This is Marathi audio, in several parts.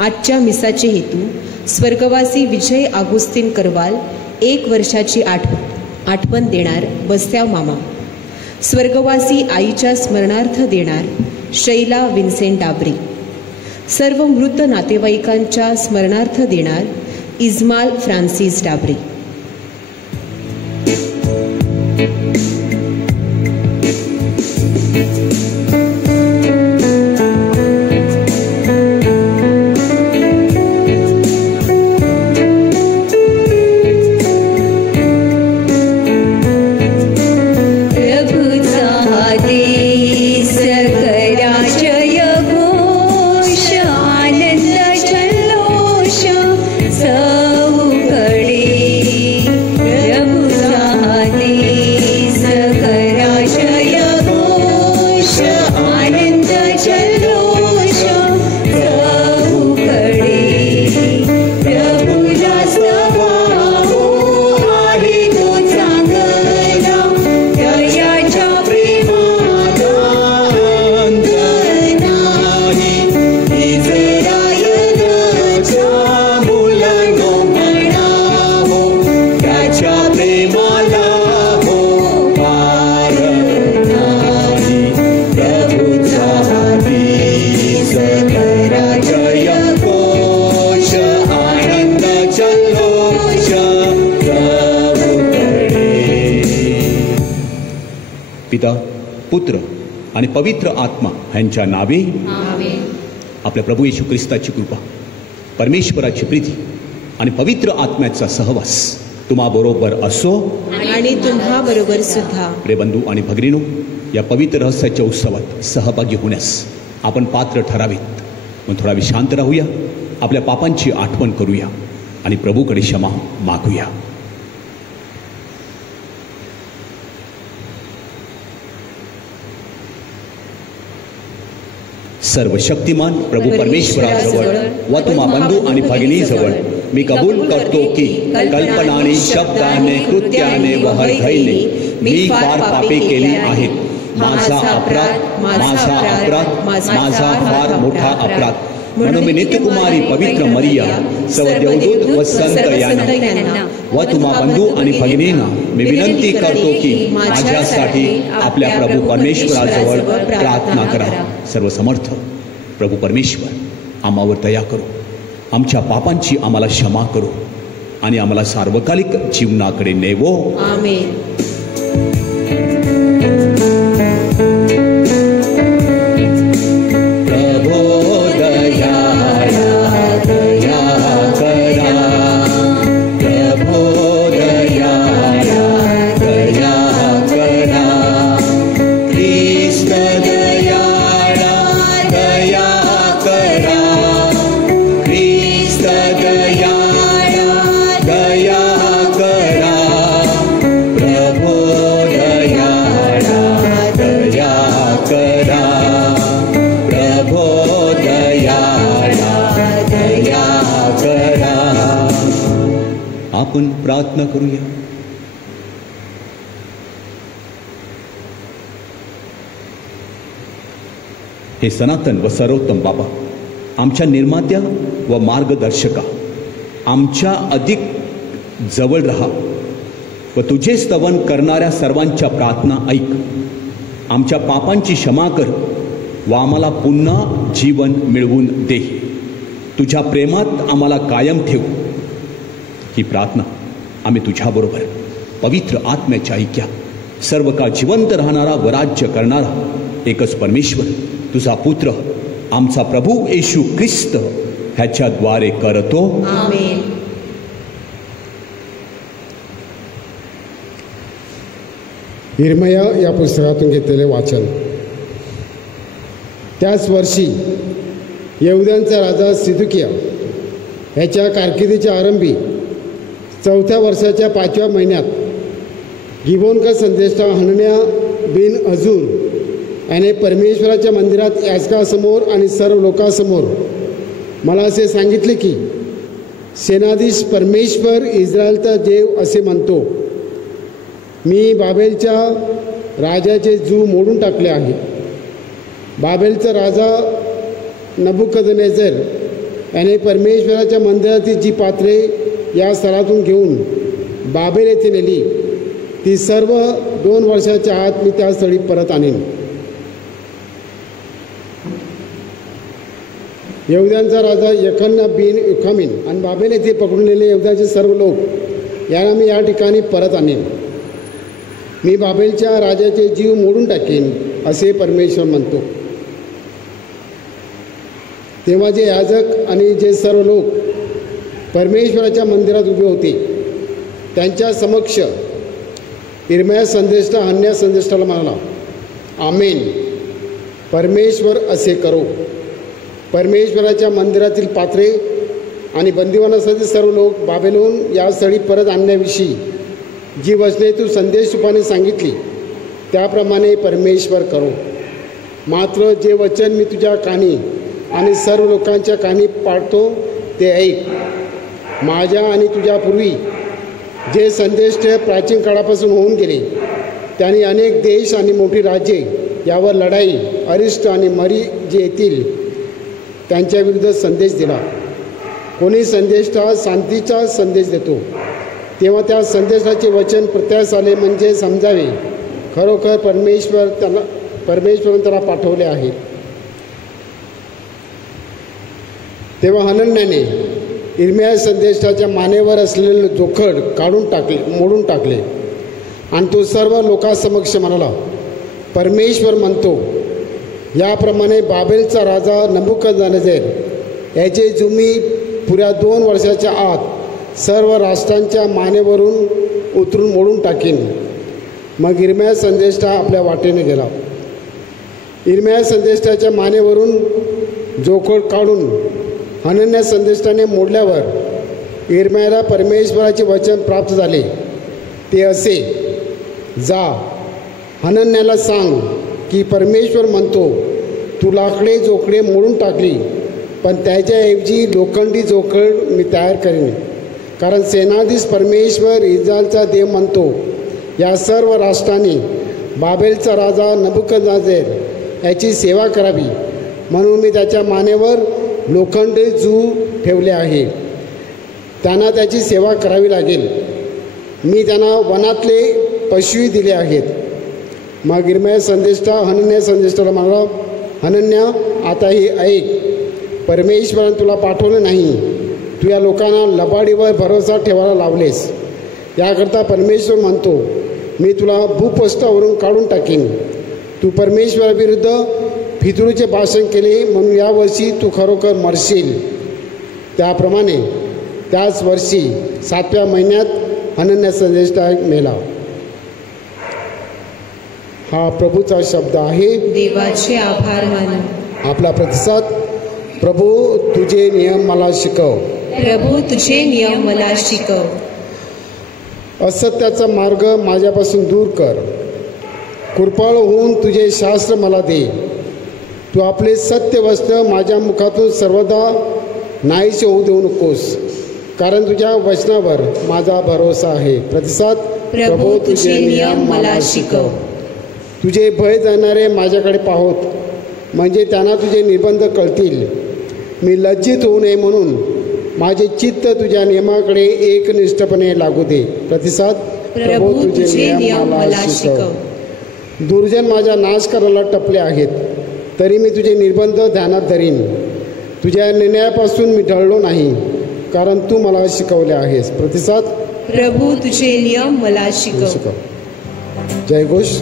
आजच्या मिसाचे हेतू स्वर्गवासी विजय आगोस्तीन करवाल 1 वर्षाची आठवण देणार बस्त्याव मामा. स्वर्गवासी आईच्या स्मरणार्थ देणार शैला विन्सेंट डाबरे. सर्व मृत नातेवाईकांच्या स्मरणार्थ देणार इस्माल फ्रान्सिस डाबरे. पिता, पुत्र आणि पवित्र आत्मा ह्यांच्या नावे आपल्या प्रभू येशू ख्रिस्ताची कृपा, परमेश्वराची प्रीती आणि पवित्र आत्म्याचा सहवास तुम्हा बरोबर असो आणि तुम्हा बरोबर सुद्धा. प्रिय बंधू आणि भगिनीनो, या पवित्र रहस्याच्या उत्सवात सहभागी होण्यास आपण पात्र ठरावेत. मग थोडा वेळ शांत राहूया, आपल्या पापांची आठवण करूया आणि प्रभूकडे क्षमा मागूया. सर्व शक्तिमान प्रभू परमेश्वराजवळ व तुम्हा बंधू आणि भगिनीजवळ मी कबूल करतो की कल्पनाने, शब्दाने, कृत्याने व हृदयाने मी फार पापे केली आहेत. माझा अपराध, माझा फार मोठा अपराध. म्हणून मी नित्यकुमारी पवित्र मरिया, सर्व देवदूत व संत यांना व तुम्हा बंधू आणि भगिनींना मी विनंती करतो की माझ्यासाठी आपल्या प्रभू परमेश्वराजवळ प्रार्थना करा. सर्व समर्थ प्रभू परमेश्वर आम्हावर दया करो, आमच्या पापांची आम्हाला क्षमा करो आणि आम्हाला सार्वकालिक जीवनाकडे नेवो. आमेन. आपण प्रार्थना करूया. हे सनातन व सर्वोत्तम बाबा, आमच्या निर्मात्या व मार्गदर्शका, आमच्या अधिक जवळ राहा व तुझे स्तवन करणाऱ्या सर्वांच्या प्रार्थना ऐक. आमच्या पापांची क्षमा कर व आम्हाला पुन्हा जीवन मिळवून दे. तुझ्या प्रेमात आम्हाला कायम ठेव. ही प्रार्थना आम्ही तुझ्याबरोबर पवित्र आत्म्याच्या ऐक्यात सर्व काळ जिवंत राहणारा व राज्य करणारा एकच परमेश्वर तुझा पुत्र आमचा प्रभू येशू ख्रिस्त ह्याच्याद्वारे करतो. आमेन. इर्मया या पुस्तकातून घेतलेले वाचन. त्याच वर्षी यहुद्यांचा राजा सिदकिया ह्याच्या कारकिर्दीच्या आरंभी 4थ्या वर्षाच्या 5व्या महिन्यात गिबोनकर संदेष्टा हनन्या बिन अजूर याने परमेश्वराच्या मंदिरात याजकासमोर आणि सर्व लोकांसमोर मला असे सांगितले की सेनाधीश परमेश्वर इस्रायलचा देव असे म्हणतो, मी बाबेलच्या राजाचे जू मोडून टाकले आहे. बाबेलचा राजा नबुकदनेझर याने परमेश्वराच्या मंदिरातील जी पात्रे या स्थळातून घेऊन बाबेल येथे नेली ती सर्व 2 वर्षाच्या आत मी त्या स्थळी परत आणीन. यहुद्यांचा राजा यखन्या बिन युखामीन आणि बाबेल येथे पकडलेले यहुद्याचे सर्व लोक यांना मी या ठिकाणी परत आणीन. मी बाबेलच्या राजाचे जीव मोडून टाकेन असे परमेश्वर म्हणतो. तेव्हा जे याजक आणि जे सर्व लोक परमेश्वराच्या मंदिरात उभे होते त्यांच्या समक्ष इर्म्या संदेष्टा हन्या संदेष्टाला म्हणाला, आमेन, परमेश्वर असे करो. परमेश्वराच्या मंदिरातील पात्रे आणि बंदिवानासाठी सर्व लोक बाबेलहून या स्थळी परत आणण्याविषयी जी वचने तू संदेश रूपाने सांगितली त्याप्रमाणे परमेश्वर करो. मात्र जे वचन मी तुझ्या कानी आणि सर्व लोकांच्या कानी पाडतो ते ऐक. माझ्या आणि तुझ्यापूर्वी जे संदेश प्राचीन काळापासून होऊन गेले त्यांनी अनेक देश आणि मोठी राज्ये यावर लढाई, अरिष्ट आणि मरी जे येतील त्यांच्या विरुद्ध संदेश दिला. कोणी संदेष्टा शांतीचा संदेश देतो तेव्हा त्या संदेशाचे वचन प्रत्यास आले म्हणजे समजावे खरोखर परमेश्वराने त्याला पाठवले आहे. तेव्हा हनन्याने इर्म्या संदेशाच्या मानेवर असलेले जोखड मोडून टाकले आणि तो सर्व लोकांसमक्ष म्हणाला, परमेश्वर म्हणतो, याप्रमाणे बाबेलचा राजा नबुकदनेस्सर याचे जुमी पुऱ्या 2 वर्षाच्या आत सर्व राष्ट्रांच्या मानेवरून उतरून मोडून टाकीन. मग इर्म्या संदेष्टा आपल्या वाटेने गेला. इर्म्या संदेष्टाच्या मानेवरून जोखड काढून हनन्या संदेष्टाने मोडल्यावर इर्म्याला परमेश्वराचे वचन प्राप्त झाले. ते असे, जा हनन्याला सांग की परमेश्वर म्हणतो, तू लाकडे जोकडे मोडून टाकली पण त्याच्याऐवजी लोखंडी जोखड मी तयार करीन. कारण सेनाधीश परमेश्वर इस्रायलचा देव म्हणतो, या सर्व राष्ट्रांनी बाबेलचा राजा नबुकदनेस्सर याची सेवा करावी म्हणून मी त्याच्या मानेवर लोखंडी जू ठेवले आहे. त्यांना त्याची सेवा करावी लागेल. मी त्यांना वनातले पशुही दिले आहेत. मग इर्म्या संदेष्टा हनन्या संदेष्टाला म्हणाला, हनन्या, आता हे ऐक, परमेश्वराने तुला पाठवलं नाही. तू या लोकांना लबाडीवर भरोसा ठेवायला लावलेस. याकरता परमेश्वर म्हणतो, मी तुला भूपृष्ठावरून काढून टाकीन. तू परमेश्वराविरुद्ध फितूरचे भाषण केले म्हणून यावर्षी तू खरोखर मरशील. त्याप्रमाणे त्याच वर्षी 7व्या महिन्यात हनन्या संदेष्टा मेला. हा प्रभूचा शब्द आहे. देवाचे आभार मानू. आपला प्रतिसाद, प्रभू तुझे नियम मला शिकव. प्रभू तुझे नियम मला शिकव. असत्याचा मार्ग माझ्यापासून दूर कर. कृपाळू होऊन तुझे शास्त्र मला दे. तू आपले सत्य वचन माझ्या मुखातून सर्वदा नाहीसे होऊ देऊ नकोस, कारण तुझ्या वचनावर माझा भरोसा आहे. प्रतिसाद, प्रभू तुझे नियम मला शिकव. तुझे भय जाणारे माझ्याकडे पाहोत म्हणजे त्यांना तुझे निबंध कळतील. मी लज्जित होऊ नये म्हणून माझे चित्त तुझ्या नियमाकडे एकनिष्ठपणे लागू दे. प्रतिसाद, प्रभू तुझे नियम मला शिकव. दुर्जन माझा नाश करायला टपले आहेत तरी मी तुझे निर्बंध ध्यानात धरीन. तुझ्या निर्णयापासून मी ढळलो नाही कारण तू मला शिकवले आहेस. प्रतिसाद, प्रभू तुझे नियम मला शिकव. जयघोष.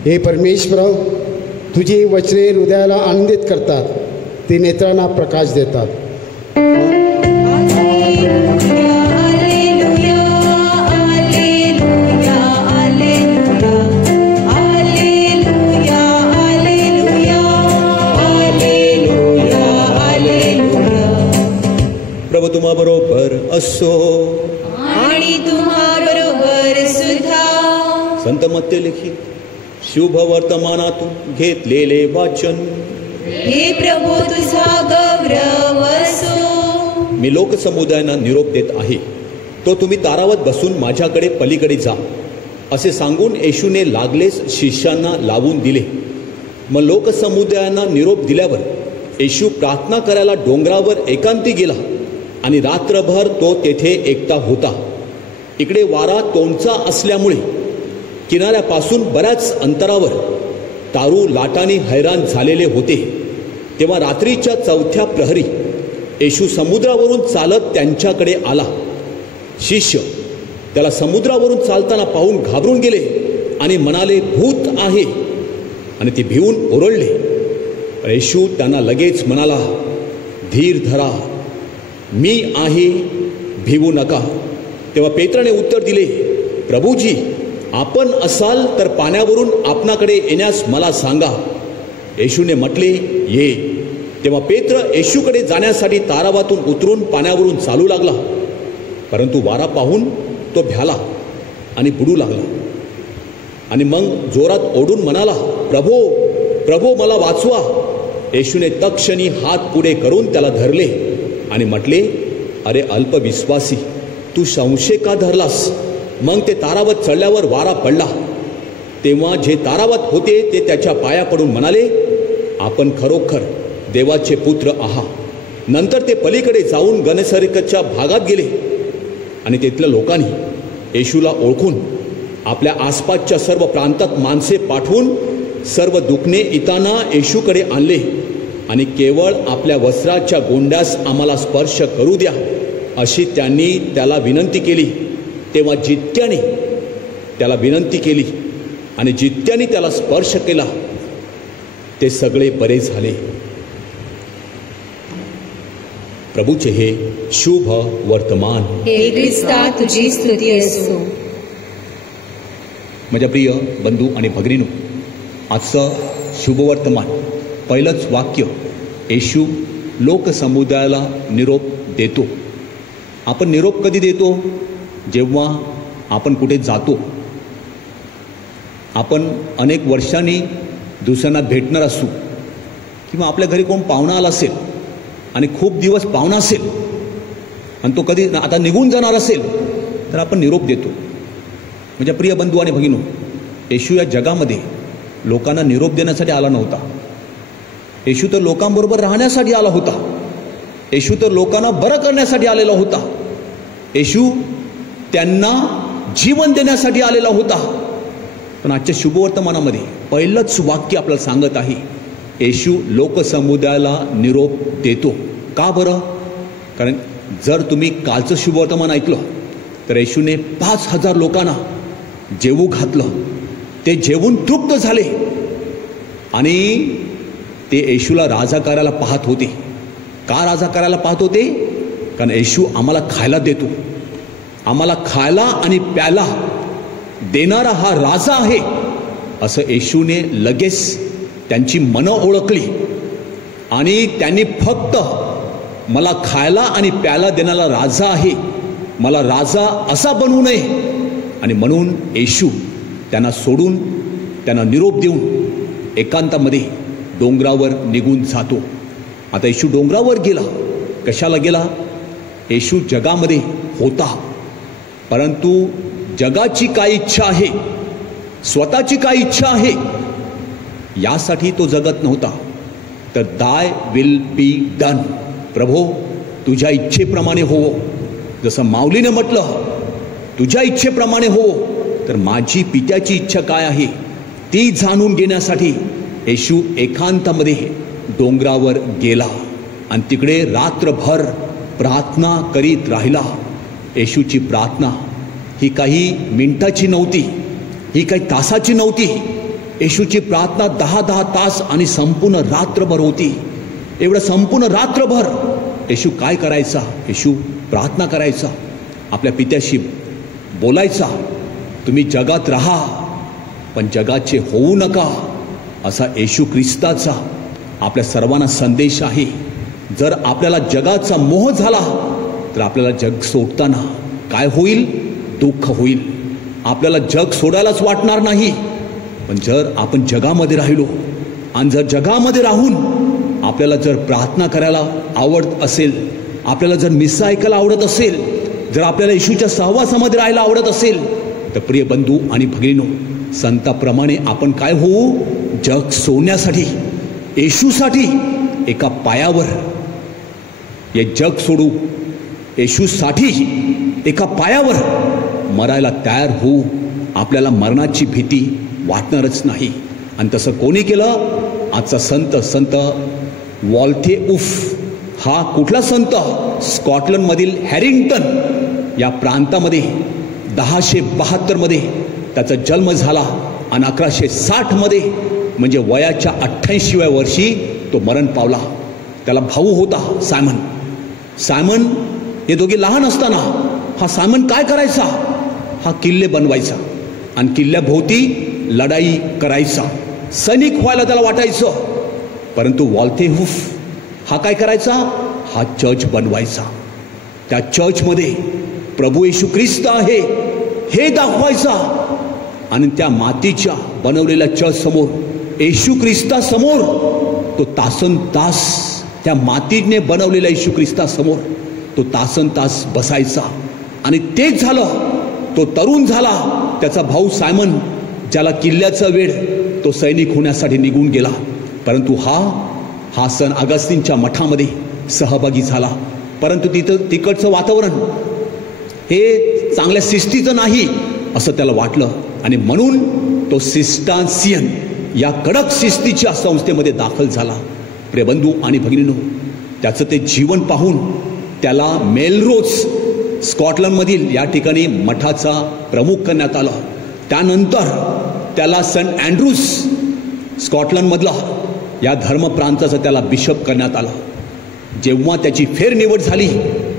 हे परमेश्वर, तुझी वचने हृदयाला आनंदित करतात, ती नेत्रांना प्रकाश देतात. प्रभू तुम्हा बरोबर असो आणि तुम्हा बरोबर संत मत्ते लिखित शुभ वर्तमानातून घेतलेले वाचन. हे प्रभू तुझा गौरव असो. मी लोकसमुदायांना निरोप देत आहे, तो तुम्ही तारावत बसून माझ्याकडे पलीकडे जा असे सांगून येशूने लागलेच शिष्यांना लावून दिले. मग लोकसमुदायांना निरोप दिल्यावर येशू प्रार्थना करायला डोंगरावर एकांती गेला आणि रात्रभर तो तेथे एकटा होता. इकडे वारा तोंडचा असल्यामुळे किनाऱ्यापासून बऱ्याच अंतरावर तारू लाटांनी हैराण झालेले होते. तेव्हा रात्रीच्या 4थ्या प्रहरी येशू समुद्रावरून चालत त्यांच्याकडे आला. शिष्य त्याला समुद्रावरून चालताना पाहून घाबरून गेले आणि म्हणाले, भूत आहे, आणि ते भिवून ओरडले. येशू त्यांना लगेच म्हणाला, धीर धरा, मी आहे, भिवू नका. तेव्हा पेत्राने उत्तर दिले, प्रभूजी, आपण असाल तर पाण्यावरून आपणाकडे येण्यास मला सांगा. येशूने म्हटले, ये. तेव्हा पेत्र येशूकडे जाण्यासाठी तारावातून उतरून पाण्यावरून चालू लागला. परंतु वारा पाहून तो भ्याला आणि बुडू लागला आणि मग जोरात ओढून म्हणाला, प्रभो, प्रभो, मला वाचवा. येशूने तत्क्षणी हात पुढे करून त्याला धरले आणि म्हटले, अरे अल्पविश्वासी, तू संशय का धरलास? मग ते तारावत चढल्यावर वारा पडला. तेव्हा जे तारावत होते ते त्याच्या पाया पडून म्हणाले, आपण खरोखर देवाचे पुत्र आहात. नंतर ते पलीकडे जाऊन गनेसरेतच्या भागात गेले आणि तेथल्या लोकांनी येशूला ओळखून आपल्या आसपासच्या सर्व प्रांतात माणसे पाठवून सर्व दुखणे इताना येशूकडे आणले आणि केवळ आपल्या वस्त्राच्या गोंड्यास आम्हाला स्पर्श करू द्या अशी त्यांनी त्याला विनंती केली. तेव्हा जितक्याने त्याला विनंती केली आणि जितक्याने त्याला स्पर्श केला ते सगळे बरे झाले. प्रभूचे हे शुभ वर्तमान. हे ख्रिस्ता तुझी स्तुती असो. माझ्या प्रिय बंधू आणि भगिनींनो, आजचं शुभवर्तमान पहिलंच वाक्य येशू लोकसमुदायाला निरोप देतो. आपण निरोप कधी देतो? जेव्हा आपण कुठे जातो. आपण अनेक वर्षांनी दुसऱ्यांना भेटणार असू किंवा आपल्या घरी कोण पाहुणा आला असेल आणि खूप दिवस पाहुणा असेल आणि तो कधी आता निघून जाणार असेल तर आपण निरोप देतो. म्हणजे प्रिय बंधू आणि भगिनो, येशू या जगामध्ये लोकांना निरोप देण्यासाठी आला नव्हता. येशू तर लोकांबरोबर राहण्यासाठी आला होता. येशू तर लोकांना बरं करण्यासाठी आलेला होता. येशू त्यांना जीवन देण्यासाठी आलेला होता. पण आजच्या शुभवर्तमानामध्ये पहिलंच वाक्य आपल्याला सांगत आहे, येशू लोकसमुदायाला निरोप देतो. का बरं? कारण जर तुम्ही कालचं शुभवर्तमान ऐकलं तर येशूने 5,000 लोकांना जेवू घातलं. ते जेवून तृप्त झाले आणि ते येशूला राजा करायला पाहत होते. का राजा करायला पाहत होते? कारण येशू आम्हाला खायला देतो. आम्हाला खायला आणि प्यायला देणारा हा राजा आहे असं येशूने लगेच त्यांची मनं ओळखली आणि त्यांनी फक्त मला खायला आणि प्यायला देणारा राजा आहे, मला राजा असा बनवू नये. आणि म्हणून येशू त्यांना सोडून, त्यांना निरोप देऊन एकांतामध्ये डोंगरावर निघून जातो. आता येशू डोंगरावर गेला. कशाला गेला? येशू जगामध्ये होता, परंतु जगाची काय इच्छा आहे, स्वतःची काय इच्छा आहे यासाठी तो जगत नव्हता. तर दाय विल बी डन, प्रभो तुझ्या इच्छेप्रमाणे हो. जसं माऊलीने म्हटलं, तुझ्या इच्छेप्रमाणे हो. तर माझी पित्याची इच्छा काय आहे ती जाणून घेण्यासाठी येशू एकांतामध्ये डोंगरावर गेला आणि तिकडे रात्रभर प्रार्थना करीत राहिला. येशूची प्रार्थना ही काही मिनिटाची नव्हती, ही काही तासाची नव्हती. येशूची प्रार्थना 10-10 तास आणि संपूर्ण रात्रभर होती. एवढं संपूर्ण रात्रभर येशू काय करायचा? येशू प्रार्थना करायचा, आपल्या पित्याशी बोलायचा. तुम्ही जगात राहा पण जगाचे होऊ नका, असा येशू ख्रिस्ताचा आपल्या सर्वांना संदेश आहे. जर आपल्याला जगाचा मोह झाला तर आपल्याला जग सोडताना काय होईल? दुःख होईल. आपल्याला जग सोडायलाच वाटणार नाही. पण जर आपण जगामध्ये राहिलो आणि जर जगामध्ये राहून आपल्याला जर प्रार्थना करायला आवडत असेल, आपल्याला जर मिसा ऐकायला आवडत असेल, जर आपल्याला येशूच्या सहवासामध्ये राहायला आवडत असेल, तर प्रिय बंधू आणि भगिनीनो, संताप्रमाणे आपण काय होऊ? जग सोडण्यासाठी, येशूसाठी एका पायावर हे जग सोडू, येशूसाठी एका पायावर मरायला तयार होऊ. आपल्याला मरणाची भीती वाटणारच नाही. आणि तसं कोणी केलं? आजचा संत वॉल्थे उफ. हा कुठला संत? स्कॉटलंडमधील हॅरिंग्टन या प्रांतामध्ये 1072 मध्ये त्याचा जन्म झाला आणि 1160 म्हणजे वयाच्या 88व्या वर्षी तो मरण पावला. त्याला भाऊ होता सायमन. हे दोघे लहान असताना हा सायमन काय करायचा? हा किल्ले बनवायचा आणि किल्ल्याभोवती लढाई करायचा. सैनिक व्हायला त्याला वाटायचं. परंतु वॉल्थेहूफ हा काय करायचा? हा चर्च बनवायचा. त्या चर्चमध्ये प्रभू येशू ख्रिस्त आहे हे दाखवायचा आणि त्या मातीच्या बनवलेल्या चर्च समोर, येशू ख्रिस्तासमोर तो तासनतास, त्या मातीने बनवलेल्या येशू ख्रिस्तासमोर तो तासनतास बसायचा. आणि तेच झालं. तो तरुण झाला. त्याचा भाऊ सायमन, ज्याला किल्ल्याचा वेळ, तो सैनिक होण्यासाठी निघून गेला. परंतु हा सन अगस्तीनच्या मठामध्ये सहभागी झाला. परंतु तिकडचं वातावरण हे चांगल्या शिस्तीचं नाही असं त्याला वाटलं आणि म्हणून तो सिस्टान्सियन या कडक शिस्तीच्या संस्थेमध्ये दाखल झाला. प्रियबंधू आणि भगिनींनो, त्याचं ते जीवन पाहून त्याला मेलरोज स्कॉटलंडमधील या ठिकाणी मठाचा प्रमुख करण्यात आलं. त्यानंतर त्याला सेंट अँड्रूज स्कॉटलंडमधला या धर्मप्रांताचं त्याला बिशप करण्यात आलं. जेव्हा त्याची फेरनिवड झाली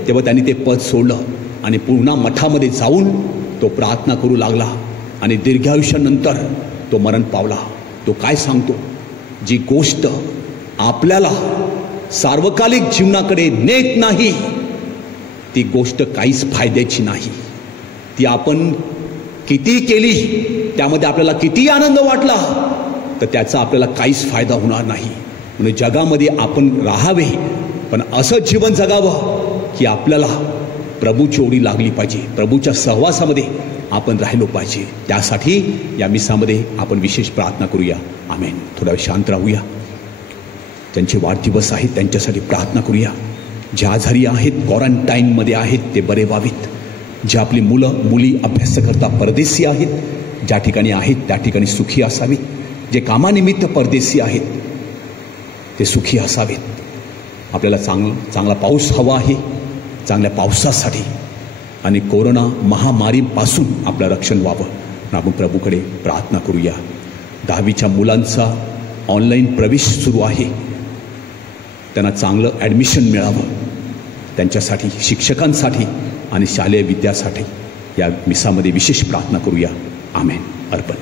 तेव्हा त्यांनी ते पद सोडलं आणि पुन्हा मठामध्ये जाऊन तो प्रार्थना करू लागला आणि दीर्घायुष्यानंतर तो मरण पावला. तो काय सांगतो? जी गोष्ट आपल्याला सार्वकालिक जीवनाकडे नेत नाही ती गोष्ट काहीच फायद्याची नाही. ती आपण किती केली, त्यामध्ये आपल्याला किती आनंद वाटला, तर त्याचा आपल्याला काहीच फायदा होणार नाही. म्हणून जगामध्ये आपण राहावे, पण असं जीवन जगावं की आपल्याला प्रभूची ओढी लागली पाहिजे, प्रभूच्या सहवासामध्ये आपण राहिलो पाहिजे. त्यासाठी या मिसामध्ये आपण विशेष प्रार्थना करूया. आमेन. थोडा वेळ शांत राहूया. त्यांचे वाढदिवस आहेत, त्यांच्यासाठी प्रार्थना करूया. जे आजारी आहेत, क्वारंटाईनमध्ये आहेत, ते बरे व्हावेत. जे आपली मुलं मुली अभ्यास करता परदेशी आहेत, ज्या ठिकाणी आहेत त्या ठिकाणी सुखी असावेत. जे कामानिमित्त परदेशी आहेत ते सुखी असावेत. आपल्याला चांगला पाऊस हवा आहे. चांगल्या पावसासाठी आणि कोरोना महामारीपासून आपलं रक्षण व्हावं. आपण प्रभूकडे प्रार्थना करूया. 10वीच्या मुलांचा ऑनलाईन प्रवेश सुरू आहे. त्यांना चांगलं ॲडमिशन मिळावं, त्यांच्यासाठी, शिक्षकांसाठी आणि शालेय विद्यासाठी या मिसामध्ये विशेष प्रार्थना करूया. आमेन. अर्पण.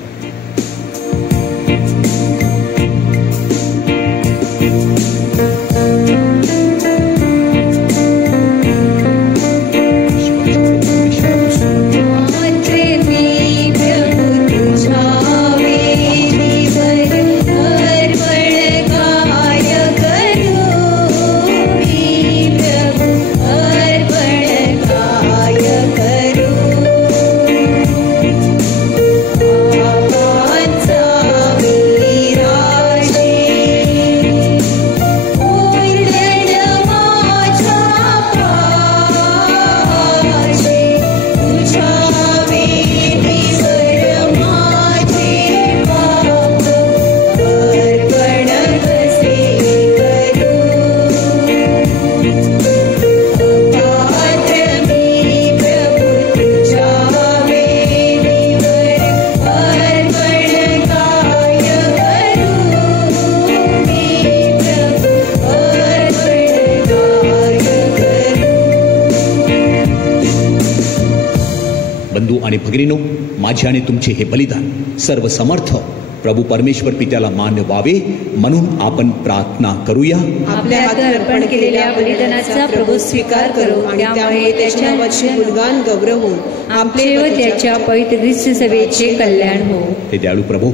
आणि भगिनीनो, माझे आणि तुमचे हे बलिदान सर्व समर्थ प्रभू परमेश्वर पित्याला मान्य व्हावे म्हणून आपण प्रार्थना करूया. आपल्या हातात अर्पण केलेल्या बलिदानाचा प्रभू स्वीकार करो आणि त्यामुळे त्याच्या वचन गुणगान गौरव होऊन आपले व त्याच्या पवित्र ख्रिस्त सभेचे कल्याण हो. हे दयाळू प्रभू,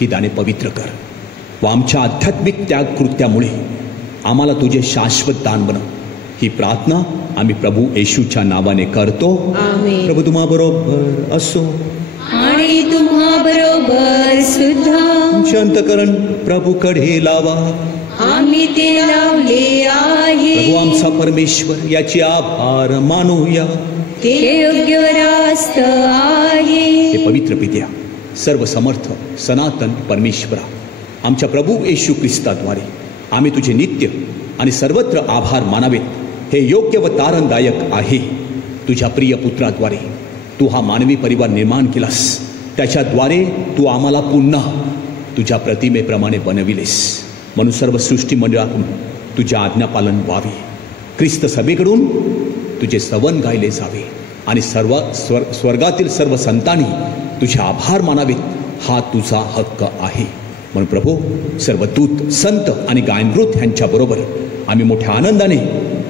ही दाने पवित्र कर व आमच्या आध्यात्मिक त्याग कृत्यामुळे आम्हाला तुझे शाश्वत दान बनव. ही प्रार्थना आम्ही प्रभू येशूच्या नावाने करतो. आमेन. प्रभू तुम्हा बरोबर असो आणि तुम्हा बरोबर सुद्धा. तुमचे अंतःकरण प्रभूकडे लावा. आम्ही ते लावले आहे. प्रभू आमचा परमेश्वर याचे आभार मानूया. ते योग्य रास्त आहे. हे पवित्र पित्या, सर्व समर्थ सनातन परमेश्वरा, आमच्या प्रभू येशू ख्रिस्ताद्वारे आम्ही तुझे नित्य आणि सर्वत्र आभार मानावेत. हे योग्य व तारणदायक आहे. तुझ्या प्रिय पुत्राद्वारे तू हा मानवी परिवार निर्माण केलास. त्याच्याद्वारे तू आम्हाला पुन्हा तुझ्या प्रतिमेप्रमाणे बनविलेस. म्हणून सर्व सृष्टी मंडळातून तुझ्या आज्ञापालन व्हावे. ख्रिस्त सभेकडून तुझे स्तवन गायले जावे आणि स्वर्गातील सर्व संतांनी तुझे आभार मानावेत. हा तुझा हक्क आहे. म्हणून प्रभू, सर्व दूत, संत आणि गायनवृत्त यांच्या बरोबर आम्ही मोठ्या आनंदाने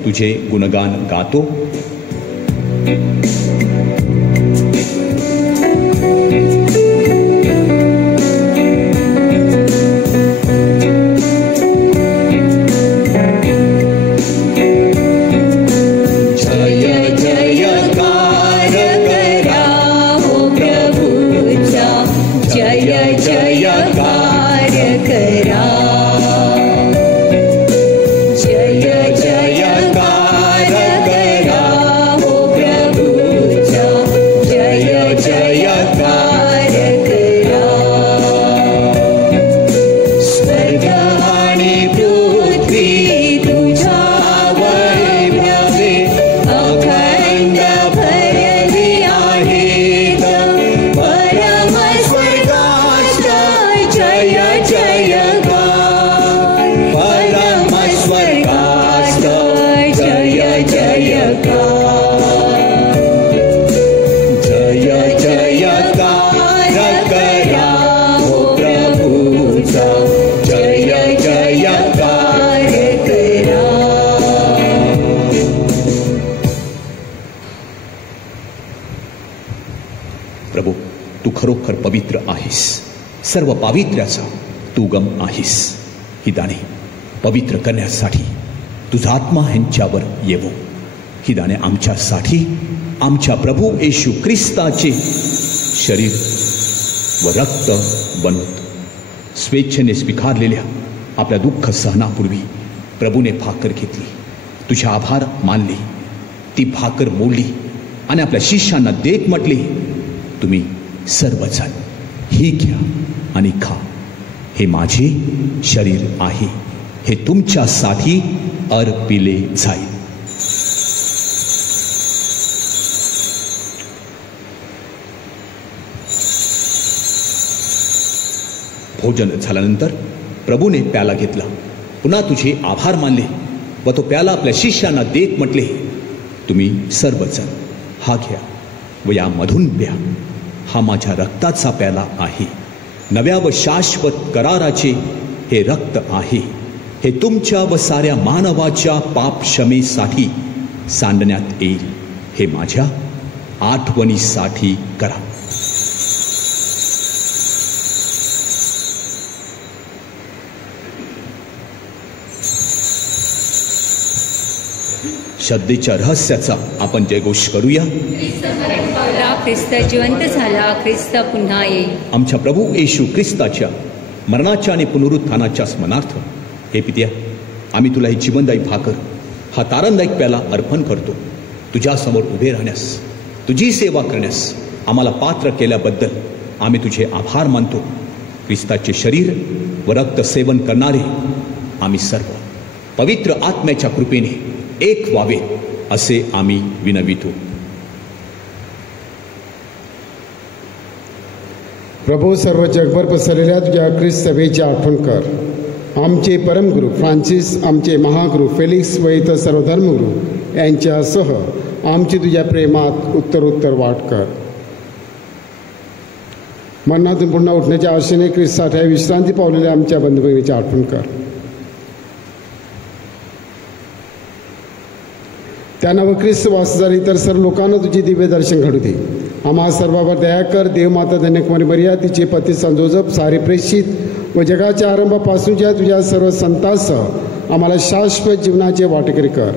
तुझे गुणगान गातो. प्रभू, तू खरोखर पवित्र आहेस. सर्व पावित्र्याचा तू उगम आहेस. ही दाणे पवित्र करण्यासाठी तुझा आत्मा ह्यांच्यावर येवो. ही दाणे आमच्यासाठी आमच्या प्रभू येशू ख्रिस्ताचे शरीर व रक्त बनवत. स्वेच्छेने स्वीकारलेल्या आपल्या दुःख सहनापूर्वी प्रभूने भाकर घेतली, तुझे आभार मानले, ती भाकर मोडली आणि आपल्या शिष्यांना देत म्हटले, तुम्ही सर्वजण ही घ्या आणि खा. हे माझे शरीर आहे. हे तुमच्यासाठी अर्पिले जाईल. भोजन झाल्यानंतर प्रभूने प्याला घेतला, पुन्हा तुझे आभार मानले व तो प्याला आपल्या शिष्यांना देत म्हटले, तुम्ही सर्वजण हा घ्या व यामधून प्या. हा माझ्या रक्ताचा प्याला आहे, नव्या व शाश्वत कराराचे हे रक्त आहे. हे तुमच्या व साऱ्या मानवाच्या पाप क्षमेसाठी सांडण्यात येईल. हे माझ्या आठवणीसाठी करा. श्रद्धेच्या रहस्याचा आपण जयघोष करूया. ख्रिस्त जिवंत झाला, ख्रिस्त पुन्हा येईल. आमच्या प्रभू येशू ख्रिस्ताच्या मरणाच्या आणि पुनरुत्थानाच्या स्मरणार्थ हे पित्या, आम्ही तुला ही जीवनदायी भाकर, हा तारणदायक प्याला अर्पण करतो. तुझ्यासमोर उभे राहण्यास, तुझी सेवा करण्यास आम्हाला पात्र केल्याबद्दल आम्ही तुझे आभार मानतो. ख्रिस्ताचे शरीर व रक्त सेवन करणारे आम्ही सर्व पवित्र आत्म्याच्या कृपेने एक व्हावे असे आम्ही विनवितो. प्रभू, सर्व जगभर पसरलेल्या तुझ्या ख्रिस्त सभेची आठवण कर. आमचे परमगुरू फ्रान्सिस, आमचे महागुरू फेलिक्स व इतर सर्व धर्मगुरू यांच्यासह आमची तुझ्या प्रेमात उत्तरोत्तर वाढ कर. मरणातून पुन्हा उठण्याच्या आशेने ख्रिस्ताच्या विश्रांती पावलेल्या आमच्या बंधू भगिनीची आठवण कर. त्यांना व ख्रिस्त वास झाली तर सर्व लोकांना तुझी दिव्य दर्शन घडू दे. आम्हा सर्वांवर दया कर. देवमाता धन्यकुमारी मरिया, तिचे पती संत जोसेफ, सारे प्रेषित व जगाच्या आरंभापासूनच्या तुझ्या सर्व संतांसह आम्हाला शाश्वत जीवनाचे वाटेकरी कर.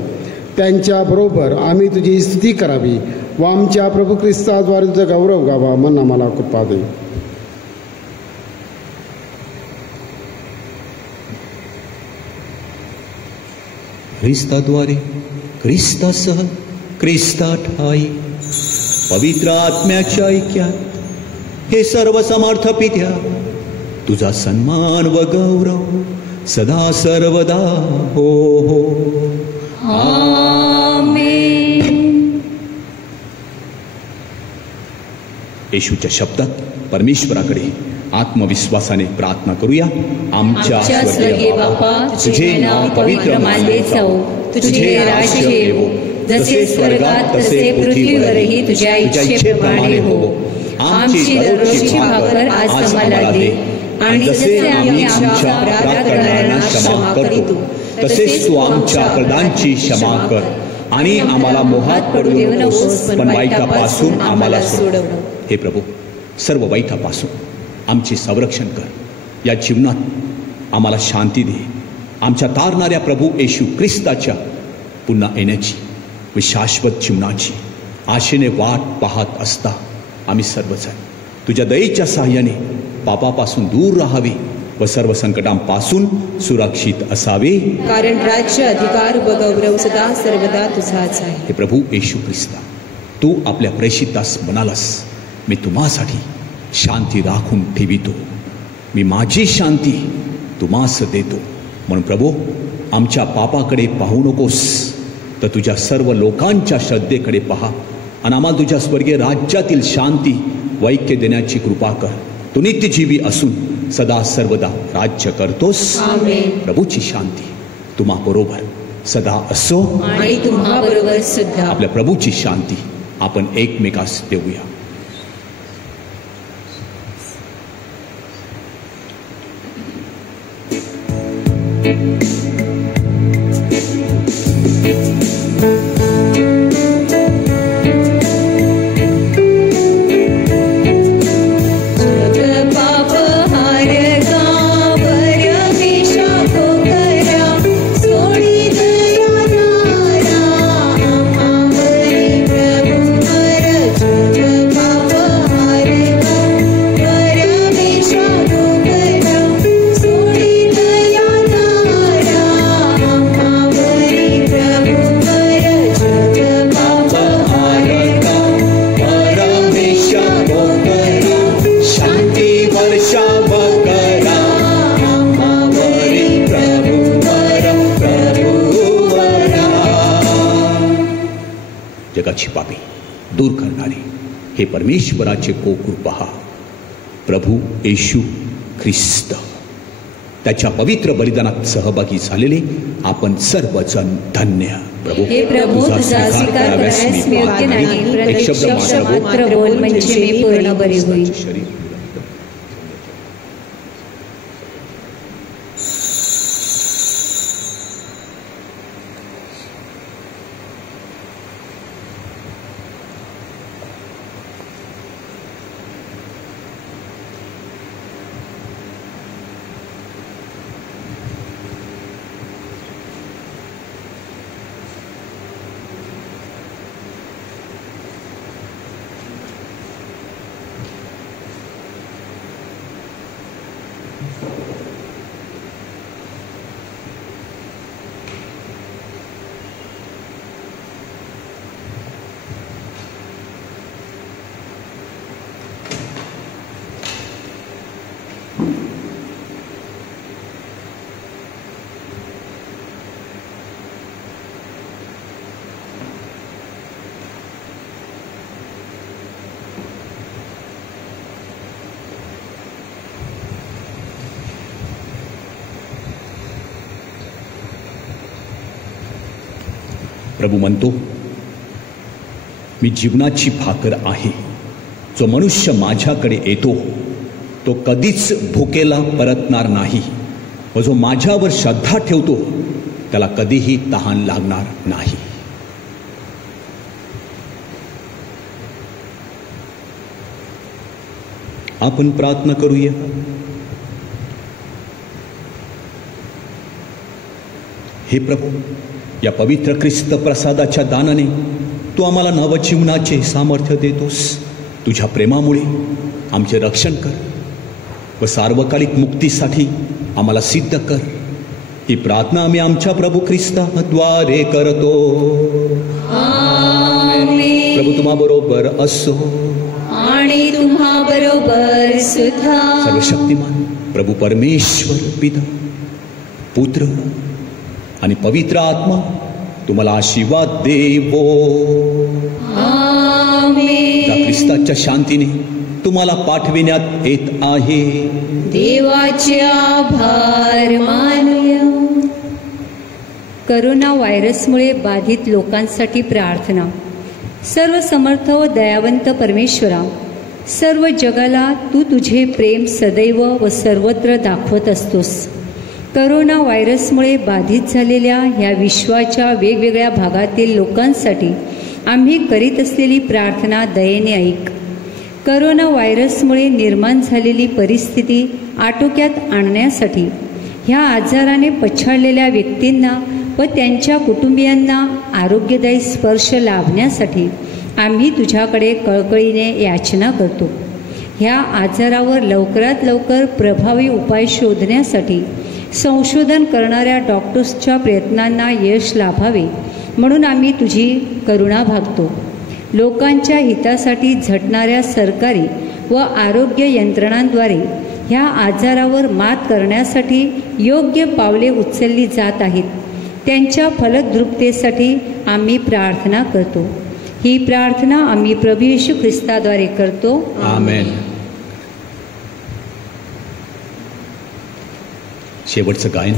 त्यांच्याबरोबर आम्ही तुझी स्तुती करावी व आमच्या प्रभू ख्रिस्ताद्वारे तुझा गौरव गावा म्हणून आम्हाला कृपा दे. ख्रिस्ताद्वारे, ख्रिस्तासह, ख्रिस्ता ठाई, पवित्र आत्म्याच्या ऐक्यात हे सर्व समर्थ पित्या, तुझा सन्मान व गौरव सदा सर्वदा हो हो. आमेन. येशूच्या शब्दात परमेश्वराकडे आत्मविश्वासाने प्रार्थना करूया. आमच्या स्वर्गीय बापा, तुझे नाव पवित्र मानले जाओ, तुझे राज्य येवो, जसे स्वर्गात तसे पृथ्वीवरही तुझ्या इच्छेप्रमाणे हो. आमची दररोजची भाकर आज आम्हाला दे, आणि जसे आम्ही आमच्या अपराध करणाऱ्यांना क्षमा करतो, तसेच तू आमच्या अपराधांची क्षमा कर, आणि आम्हाला मोहात पडू देऊ नकोस, पण वाईटापासून आम्हाला सोडव. हे प्रभू, सर्व वाईटापासून आमचे संरक्षण कर. या जीवनात आम्हाला शांती दे. आमच्या तारणाऱ्या प्रभू येशू ख्रिस्ताच्या पुन्हा येण्याची व शाश्वत जीवनाची आशेने वाट पाहत असता आम्ही सर्वजण तुझ्या दयेच्या साह्याने पापापासून दूर राहावे व सर्व संकटांपासून सुरक्षित असावे. कारण राज्य, अधिकार व गौरव सदा सर्वदा तुझाच आहे. हे प्रभू येशू ख्रिस्ता, तू आपल्या प्रेषितास म्हणालास, मी तुम्हासाठी शांती राखून ठेवितो, मी माझी शांती तुम्हास देतो. म्हणून प्रभू, आमच्या पापाकडे पाहू नकोस, तर तुझ्या सर्व लोकांच्या श्रद्धेकडे पहा आणि आम्हाला तुझ्या स्वर्गीय राज्यातील शांती व ऐक्य देण्याची कृपा कर. तू नित्यजीवी असून सदा सर्वदा राज्य करतोस. आमेन. प्रभूची शांती तुम्हा बरोबर सदा असो, आणि तुम्हा बरोबर सुद्धा. आपल्या प्रभूची शांती आपण एकमेकास देऊया. जगाची पापे दूर करणारे हे परमेश्वराचे कोकूर पहा, प्रभू येशू ख्रिस्त. त्याच्या पवित्र बलिदानात सहभागी झालेले आपण सर्वजण धन्य. प्रभू, हे प्रभू, तुझा स्वीकार कराव्यास मी योग्य नाही, एक शब्द मात्र बोल, म्हणजे मी पूर्ण बरी होईल. शरीर प्रभू म्हणतो, मी जीवनाची भाकर आहे. जो मनुष्य माझ्याकडे येतो तो कधीच भुकेला परतणार नाही व जो माझ्यावर श्रद्धा ठेवतो त्याला कधीही तहान लागणार नाही. आपण प्रार्थना करूया. हे प्रभू, या पवित्र ख्रिस्त प्रसादाच्या दानाने तू आम्हाला नवजीवनाचे सामर्थ्य देतोस. तुझ्या प्रेमामुळे आमचे रक्षण कर व सार्वकालिक मुक्तीसाठी आम्हाला सिद्ध कर. ही प्रार्थना आम्ही आमच्या प्रभू ख्रिस्ताद्वारे करतो. प्रभू तुम्हा बरोबर असो आणि तुम्हा बरोबर सुद्धा. सर्वशक्तिमान प्रभू परमेश्वर पिता, पुत्र आणि पवित्र आत्मा तुम्हाला आशीर्वाद देवो. आमेन. त्या ख्रिस्ताच्या शांतीने तुम्हाला पाठविण्यात येत आहे. देवाचे आभार मानूया. करोना व्हायरसमुळे बाधित लोकांसाठी प्रार्थना. सर्व समर्थ व दयावंत परमेश्वरा, सर्व जगाला तू तुझे प्रेम सदैव व सर्वत्र दाखवत असतोस. करोना व्हायरसमुळे बाधित झालेल्या ह्या विश्वाच्या वेगवेगळ्या भागातील लोकांसाठी आम्ही करीत असलेली प्रार्थना दयेने ऐक. करोना व्हायरसमुळे निर्माण झालेली परिस्थिती आटोक्यात आणण्यासाठी ह्या आजाराने पछाडलेल्या व्यक्तींना व त्यांच्या कुटुंबियांना आरोग्यदायी स्पर्श लाभण्यासाठी आम्ही तुझ्याकडे कळकळीने याचना करतो. ह्या आजारावर लवकरात लवकर प्रभावी उपाय शोधण्यासाठी संशोधन करणाऱ्या डॉक्टर्सच्या प्रयत्नांना यश लाभावे म्हणून आम्ही तुझी करुणा भागतो. लोकांच्या हितासाठी झटणाऱ्या सरकारी व आरोग्य यंत्रणांद्वारे ह्या आजारावर मात करण्यासाठी योग्य पावले उचलली जात आहेत. त्यांच्या फलद्रुपतेसाठी आम्ही प्रार्थना करतो. ही प्रार्थना आम्ही प्रभू येशू ख्रिस्ताद्वारे करतो. आमेन. शेवटचं गायन.